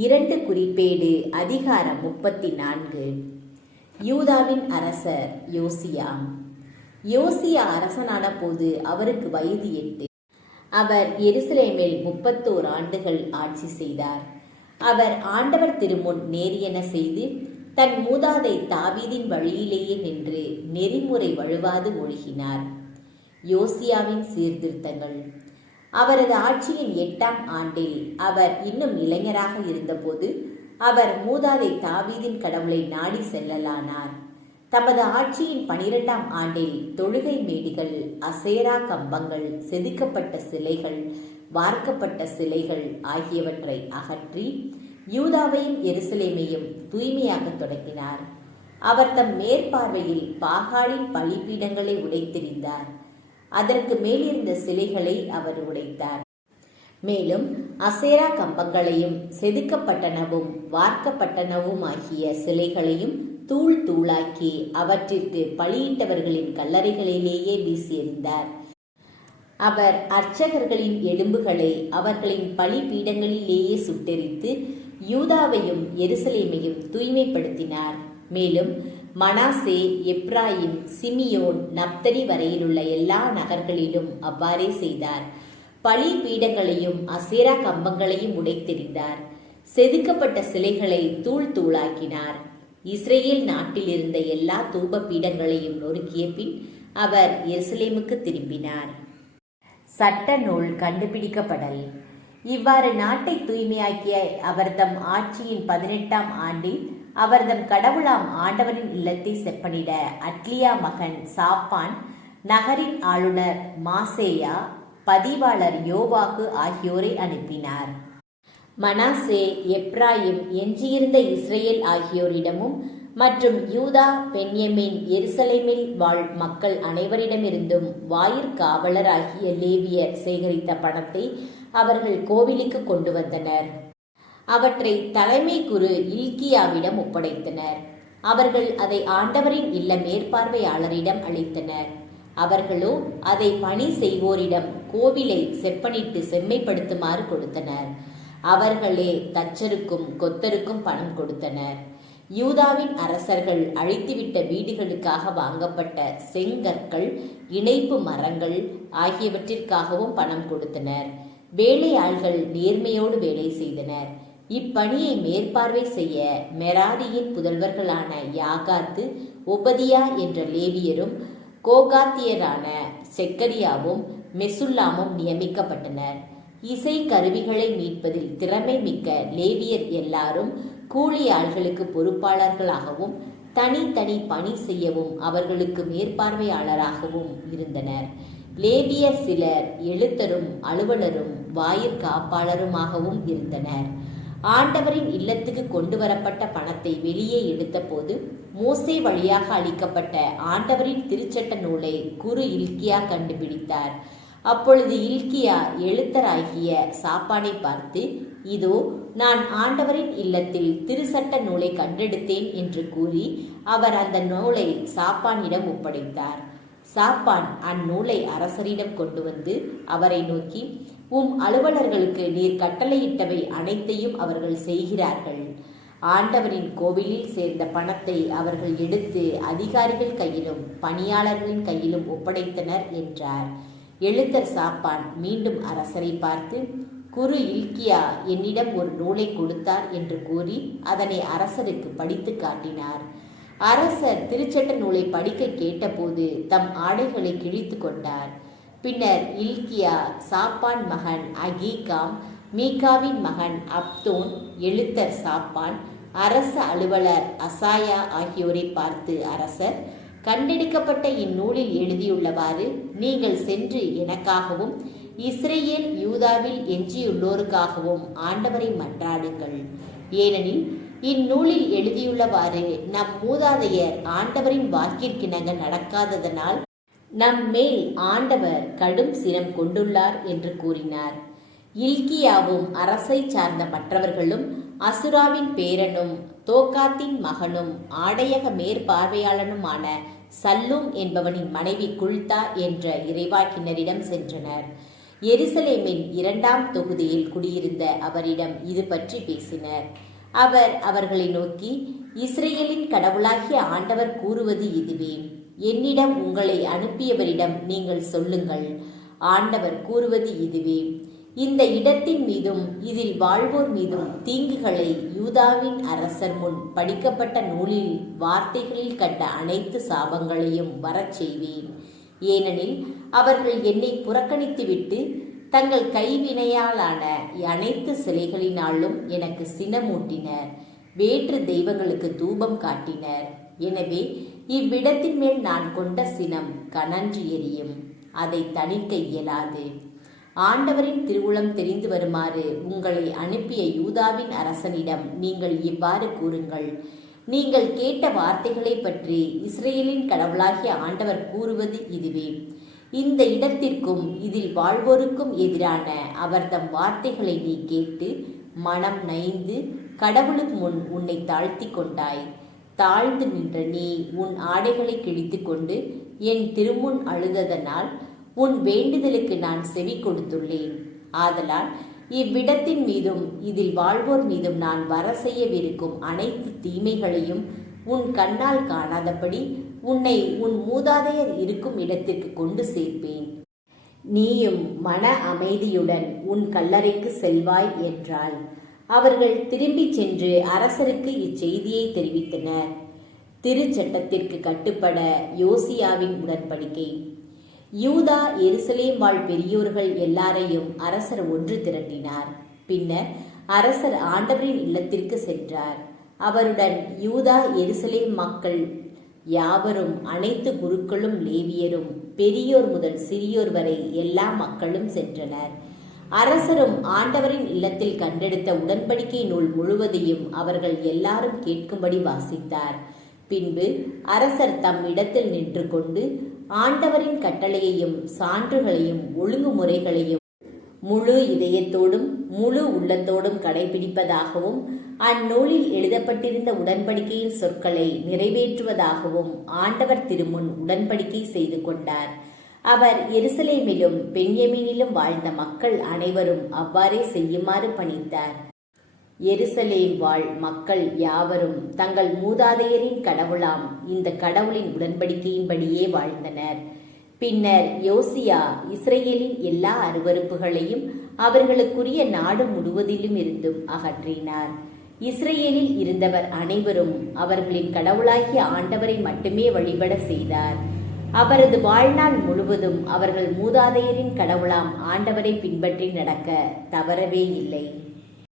2 குறிப்பேடு அதிகாரம் 34. யூதாவின் அரசர் யோசியா. யோசியா அரசனான போது அவருக்கு வயது 8. அவர் எருசலேமில் 31 ஆண்டுகள் ஆட்சி செய்தார். அவர் ஆண்டவர் திருமுன் நேரியன செய்து தன் மூதாதை தாவீதின் வழியிலேயே நின்று நெறிமுறை வழுவாது ஒழுகினார். யோசியாவின் சீர்திருத்தங்கள். அவரது ஆட்சியின் 8ஆம் ஆண்டில் அவர் இன்னும் இளைஞராக இருந்தபோது அவர் மூதாதை தாவீதின் கடவுளை நாடி செல்லலானார். தமது ஆட்சியின் 12ஆம் ஆண்டில் தொழுகை மேடிகள், அசேரா கம்பங்கள், செதுக்கப்பட்ட சிலைகள், வார்க்கப்பட்ட சிலைகள் ஆகியவற்றை அகற்றி யூதாவையும் எருசலேமையும் தூய்மையாக தொடங்கினார். அவர் தம் மேற்பார்வையில் பாகாலின் பலிபீடங்களை உடைத்தெறிந்தார். அதற்கு மேலிருந்த சிலைகளை அவர் உடைத்தார். மேலும் அசேரா கம்பங்களையும் செதுக்கப்பட்டனவும் வார்க்கப்பட்டனவும் ஆகிய சிலைகளையும் தூள் தூளாக்கி அவற்றிற்கு பலியிட்டவர்களின் கல்லறைகளிலேயே வீசி எறிந்தார். அவர் அர்ச்சகர்களின் எலும்புகளை அவர்களின் பலிபீடங்களிலேயே சுட்டெரித்து யூதாவையும் எருசலேமையும் தூய்மைப்படுத்தினார். மேலும் மனாசே, எப்ராயிம், சிமியோன், நப்தலி வரையிலுள்ள எல்லா நகர்களிலும் அவ்வாறே செய்தார். பலி பீடங்களையும் அசேரா கம்பங்களையும் உடைத்தெறிந்தார். செதுக்கப்பட்ட சிலைகளை தூள் தூளாக்கினார். இஸ்ரேல் நாட்டில் இருந்த எல்லா தூப பீடங்களையும் நொறுக்கிய பின் அவர் எருசலேமுக்கு திரும்பினார். சட்ட நூல் கண்டுபிடிக்கப்படல். இவ்வாறு நாட்டை தூய்மையாக்கிய அவர் தம் ஆட்சியின் 18ஆம் ஆண்டில் அவர் தம் கடவுளாம் ஆண்டவரின் இல்லத்தை செப்பனிட அட்லியா மகன் சாப்பான், நகரின் ஆளுநர் மாசேயா, பதிவாளர் யோவாகு ஆகியோரை அனுப்பினார். மனாசே, எப்ராயிம், எஞ்சியிருந்த இஸ்ரேல் ஆகியோரிடமும் மற்றும் யூதா, பென்யமீன், எருசலேமில் வாழ் மக்கள் அனைவரிடமிருந்தும் வாயிற்காவலர் ஆகிய லேவியர் சேகரித்த பணத்தை அவர்கள் கோவிலுக்கு கொண்டு வந்தனர். அவற்றை தலைமை குரு இல்கியாவிடம் ஒப்படைத்தனர். அவர்கள் அதை ஆண்டவரின் இல்ல மேற்பார்வையாளரிடம் அளித்தனர். அவர்களோ அதை பணி செய்வோரிடம் கோவிலை செப்பனிட்டு செம்மைப்படுத்துமாறு கொடுத்தனர். அவர்களே தச்சருக்கும் கொத்தருக்கும் பணம் கொடுத்தனர். யூதாவின் அரசர்கள் அழித்துவிட்ட வீடுகளுக்காக வாங்கப்பட்ட செங்கற்கள், இணைப்பு மரங்கள் ஆகியவற்றிற்காகவும் பணம் கொடுத்தனர். வேலையாள்கள் நேர்மையோடு வேலை செய்தனர். இப்பணியை மேற்பார்வை செய்ய மெராரியின் புதல்வர்களான யாகாத்து, ஒபதியா என்ற லேவியரும் கோகாத்தியரான செக்கரியாவும் மெசுல்லாமும் நியமிக்கப்பட்டனர். இசை கருவிகளை மீட்பதில் திறமை மிக்க லேவியர் எல்லாரும் கூலி ஆள்களுக்கு பொறுப்பாளர்களாகவும் தனித்தனி பணி செய்யவும் அவர்களுக்கு மேற்பார்வையாளராகவும் இருந்தனர். லேவியர் சிலர் எழுத்தரும் அலுவலரும் வாயிற்காப்பாளருமாகவும் இருந்தனர். ஆண்டவரின் இல்லத்துக்கு கொண்டு வரப்பட்ட பணத்தை வெளியே எடுத்தபோது மோசே வழியாக அளிக்கப்பட்ட ஆண்டவரின் திருச்சட்ட நூலை குரு இல்கியா கண்டுபிடித்தார். அப்பொழுது இல்கியா எழுத்தராகிய சாப்பானை பார்த்து, இதோ நான் ஆண்டவரின் இல்லத்தில் திருச்சட்ட நூலை கண்டெடுத்தேன் என்று கூறி அவர் அந்த நூலை சாப்பானிடம் ஒப்படைத்தார். சாப்பான் அந்நூலை அரசரிடம் கொண்டு வந்து அவரை நோக்கி, உம் அலுவலர்களுக்கு நீர் கட்டளையிட்டவை அனைத்தையும் அவர்கள் செய்கிறார்கள். ஆண்டவரின் கோவிலில் சேர்ந்த பணத்தை அவர்கள் எடுத்து அதிகாரிகள் கையிலும் பணியாளர்களின் கையிலும் ஒப்படைத்தனர் என்றார். எழுத்தர் சாப்பான் மீண்டும் அரசரை பார்த்து, குரு இல்கியா என்னிடம் ஒரு நூலை கொடுத்தார் என்று கூறி அதனை அரசருக்கு படித்து காட்டினார். அரசர் திருச்சட்ட நூலை படிக்க கேட்டபோது தம் ஆடைகளை கிழித்து கொண்டார். பின்னர் இல்கியா சாப்பான் மகன் அகீகாம், மீகாவின் மகன் அப்தோன், எழுத்தர் சாப்பான், அரச அலுவலர் அசாயா ஆகியோரை பார்த்து அரசர், கண்டெடுக்கப்பட்ட இந்நூலில் எழுதியுள்ளவாறு நீங்கள் சென்று எனக்காகவும் இஸ்ரேல் யூதாவில் எஞ்சியுள்ளோருக்காகவும் ஆண்டவரை மன்றாடுங்கள். ஏனெனில் இந்நூலில் எழுதியுள்ளவாறு நம் மூதாதையர் ஆண்டவரின் வாக்கிற்கிணங்க நடக்காததனால் நம் மேல் ஆண்டவர் கடும் சினம் கொண்டுள்ளார் என்று கூறினார். இல்கியாவும் அரசை சார்ந்த மற்றவர்களும் அசுராவின் பேரனும் தோக்காத்தின் மகனும் ஆடையக மேற்பார்வையாளனுமான சல்லூம் என்பவனின் மனைவி குல்தா என்ற இறைவாக்கினரிடம் சென்றனர். எருசலேமின் 2ஆம் தொகுதியில் குடியிருந்த அவரிடம் இது பற்றி பேசினர். அவர் அவர்களை நோக்கி, இஸ்ரவேலின் கடவுளாகிய ஆண்டவர் கூறுவது இதுவே: என்னிடம் உங்களை அனுப்பியவரிடம் நீங்கள் சொல்லுங்கள், ஆண்டவர் கூறுவது இதுவே: இந்த இடத்தின் மீதும் இதில் வாழ்வோர் மீதும் தீங்குகளை யூதாவின் அரசர் முன் படிக்கப்பட்ட நூலில் வார்த்தைகளில் கண்ட அனைத்து சாபங்களையும் வரச் செய்வேன். ஏனெனில் அவர்கள் என்னை புறக்கணித்துவிட்டு தங்கள் கைவினையாலான அனைத்து சிலைகளினாலும் எனக்கு சினமூட்டினர், வேற்று தெய்வங்களுக்கு தூபம் காட்டினர். எனவே இவ்விடத்தின் மேல் நான் கொண்ட சினம் கனன்று எரியும், அதை தணிக்க இயலாது. ஆண்டவரின் திருவுளம் தெரிந்து வருமாறு உங்களை அனுப்பிய யூதாவின் அரசனிடம் நீங்கள் இவ்வாறு கூறுங்கள்: நீங்கள் கேட்ட வார்த்தைகளை பற்றி இஸ்ரவேலின் கடவுளாகிய ஆண்டவர் கூறுவது இதுவே: இந்த இடத்திற்கும் இதில் வாழ்வோருக்கும் எதிரான அவர்தம் வார்த்தைகளை நீ கேட்டு மனம் நைந்து கடவுளுக்கு முன் உன்னை தாழ்த்தி கொண்டாய். தாழ்ந்து நின்ற நீ உன் ஆடைகளை கிழித்து கொண்டு என் திருமுன் அழுததனால் உன் வேண்டுதலுக்கு நான் செவி கொடுத்துள்ளேன். ஆதலால் இவ்விடத்தின் மீதும் இதில் வாழ்வோர் மீதும் நான் வர செய்யவிருக்கும் அனைத்து தீமைகளையும் உன் கண்ணால் காணாதபடி உன்னை உன் மூதாதையர் இருக்கும் இடத்திற்கு கொண்டு சேர்ப்பேன். நீயும் மன அமைதியுடன் உன் கல்லறைக்கு செல்வாய் என்றாள். அவர்கள் திரும்பிச் சென்று அரசருக்கு இச்செய்தியை தெரிவித்தனர். திருச்சட்டத்திற்கு கட்டுப்பட யோசியாவின் உடன்படிக்கை. யூதா எருசலேம் வாழ் பெரியோர்கள் எல்லாரையும் அரசர் ஒன்று திரட்டினார். பின்னர் அரசர் ஆண்டவரின் இல்லத்திற்கு சென்றார். அவருடன் யூதா எருசலேம் மக்கள் யாவரும், அனைத்து குருக்களும் லேவியரும், பெரியோர் முதல் சிறியோர் வரை எல்லா மக்களும் சென்றனர். அரசரும் ஆண்டவரின் இல்லத்தில் கண்டெடுத்த உடன்படிக்கை நூல் முழுவதையும் அவர்கள் எல்லாரும் கேட்கும்படி வாசித்தார். பின்பு அரசர் தம் இடத்தில் நின்று கொண்டு ஆண்டவரின் கட்டளையையும் சான்றுகளையும் ஒழுங்குமுறைகளையும் முழு இதயத்தோடும் முழு உள்ளத்தோடும் கடைபிடிப்பதாகவும் அந்நூலில் எழுதப்பட்டிருந்த உடன்படிக்கையின் சொற்களை நிறைவேற்றுவதாகவும் ஆண்டவர் திருமுன் உடன்படிக்கை செய்து கொண்டார். அவர் எருசலேமிலும் பென்யமீனிலும் வாழ்ந்த மக்கள் அனைவரும் அவ்வாறே செய்யுமாறு பணித்தார். எருசலேம் வாழ் மக்கள் யாவரும் தங்கள் மூதாதையரின் கடவுளாம் இந்த கடவுளின் உடன்படிக்கையின்படியே வாழ்ந்தனர். பின்னர் யோசியா இஸ்ரவேலின் எல்லா அருவருப்புகளையும் அவர்களுக்குரிய நாடு முழுவதிலும் இருந்தும் அகற்றினார். இஸ்ரவேலில் இருந்தவர் அனைவரும் அவர்களின் கடவுளாகிய ஆண்டவரை மட்டுமே வழிபட செய்தார். அவரது வாழ்நாள் முழுவதும் அவர்கள் மூதாதையரின் கடவுளாம் ஆண்டவரை பின்பற்றி நடக்க தவறவே இல்லை.